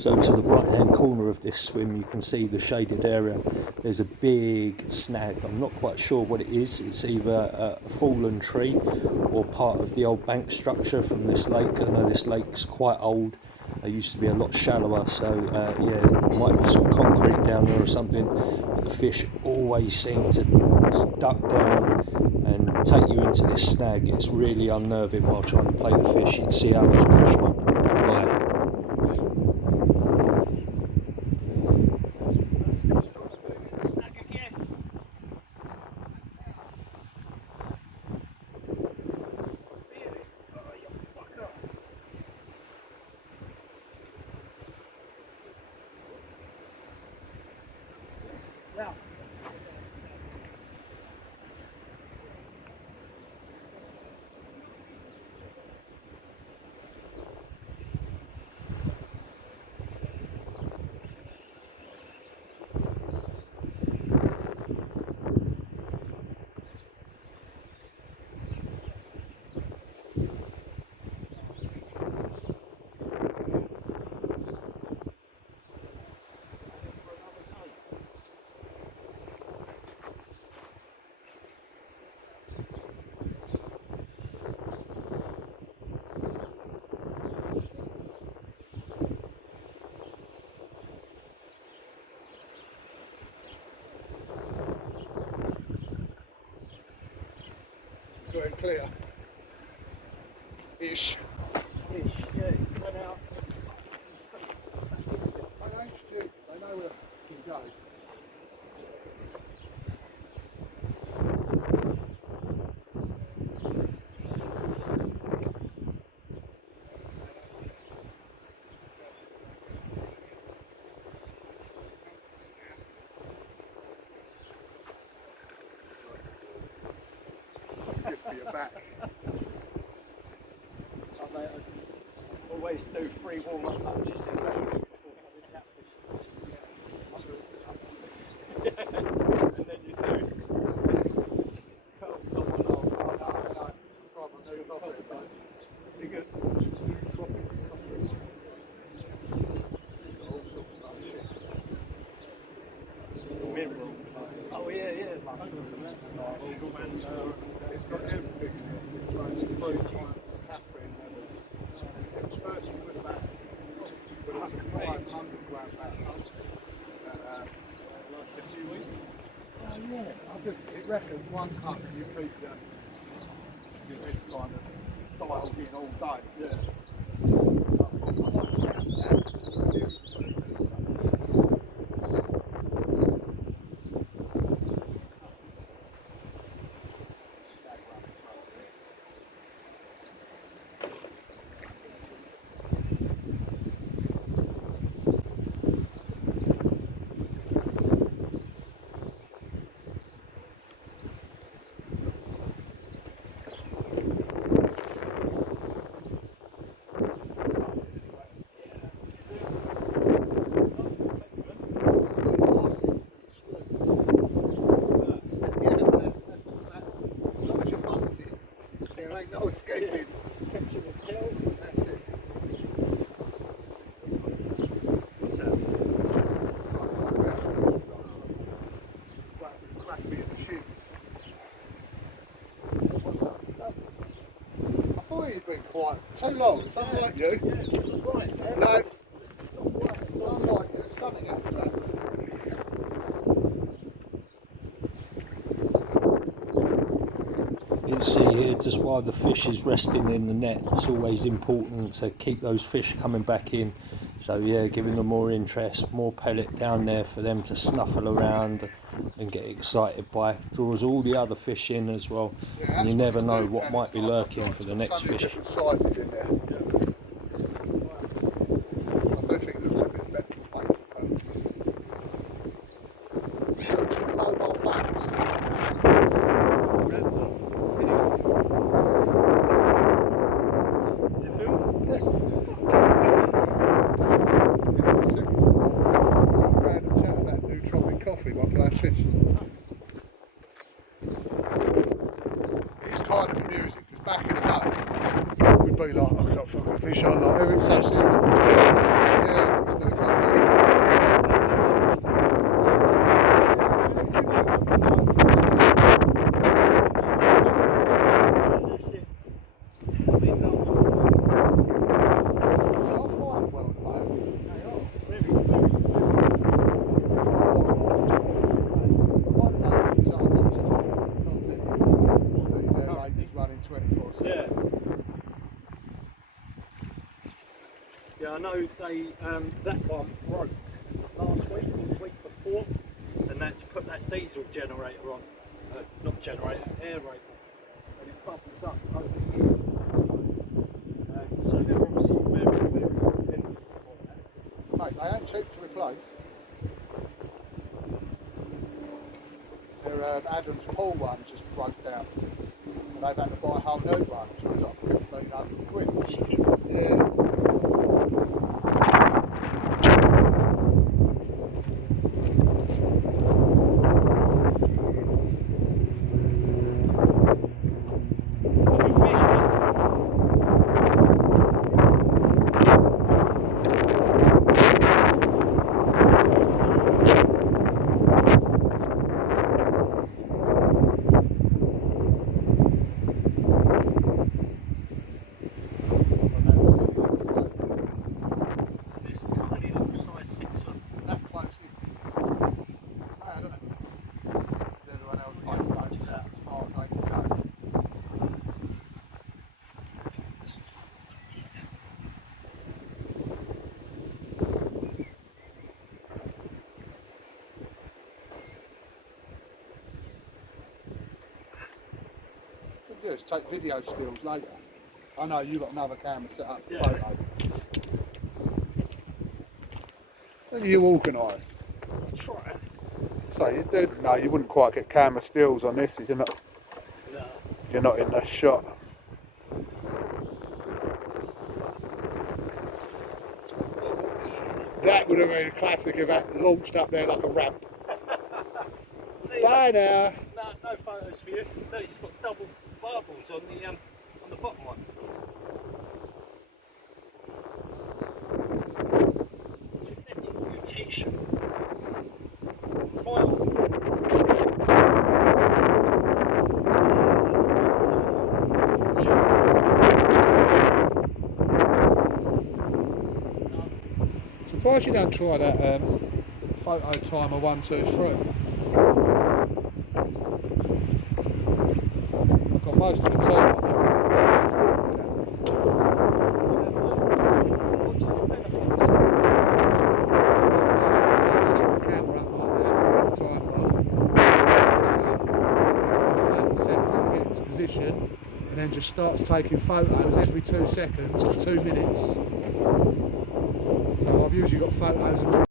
So to the right hand corner of this swim you can see the shaded area. There's a big snag. I'm not quite sure what it is. It's either a fallen tree or part of the old bank structure from this lake. I know this lake's quite old. It used to be a lot shallower, so yeah, there might be some concrete down there or something, but the fish always seem to duck down and take you into this snag. It's really unnerving while trying to play the fish. You can see how much pressure I apply. Yeah. Got it clear. Ish. Ish, yeah, went out. They ain't stupid, they know where to fucking go. Good for your back. I always do 3 warm-up matches in there before having catfish. And then you do cut on someone off. Is it good? Minerals. Oh yeah, yeah. It's got everything in it. It's like fruit, Catherine. It was 30 quid a bag, but it's a 500 gram bag. A few weeks. Oh yeah, it reckons one cut and you keep your head kind of dialed in all day. Yeah. No escaping. Catch it with tail. That's it. Crack me in the shins. I thought you'd been quiet for too long. It's unlike you. Yeah, it's right, man. No. It's unlike you. Something else happened. You can see here just while the fish is resting in the net, it's always important to keep those fish coming back in. So yeah, giving them more interest, more pellet down there for them to snuffle around and get excited by. Draws all the other fish in as well, Yeah, and you that's never know it's what doing, might be pellets. lurking for the It's got next so many fish. different sizes in there. I do think it looks a bit better for paper purposes. Shoots with mobile phones. Is it film? Yeah. Random chat about nootropic coffee while playing fish. It's kind of amusing because back in the day we'd be like, I've got fucking fish on, like everything's so serious. Yeah, but it's Yeah, I know they that one broke last week or the week before, and that's put that diesel generator on, not generator, aerator, and it bubbles up over here. So they're obviously very, very dependent on that. Mate, they ain't cheap to replace. Their Adams Pool one just broke down. And they've had to buy a whole new one, which was like 1,500 quid. Yeah. Do is take video stills later. I know you've got another camera set up for photos. Are you organised? I'll try. So you do? No, you wouldn't quite get camera stills on this. You're not. No. You're not in that shot. That would have been a classic if that launched up there like a ramp. See, Bye now. No photos for you. Look, it's got double barbels on the bottom one. Genetic mutation. Smile. Surprised you don't try that photo timer 1, 2, 3. I've got most of the time on that. What's the benefits? Set the camera up like that on the tripod. It gives me 30 seconds to get into position, and then just starts taking photos every 2 seconds for 2 minutes. So I've usually got photos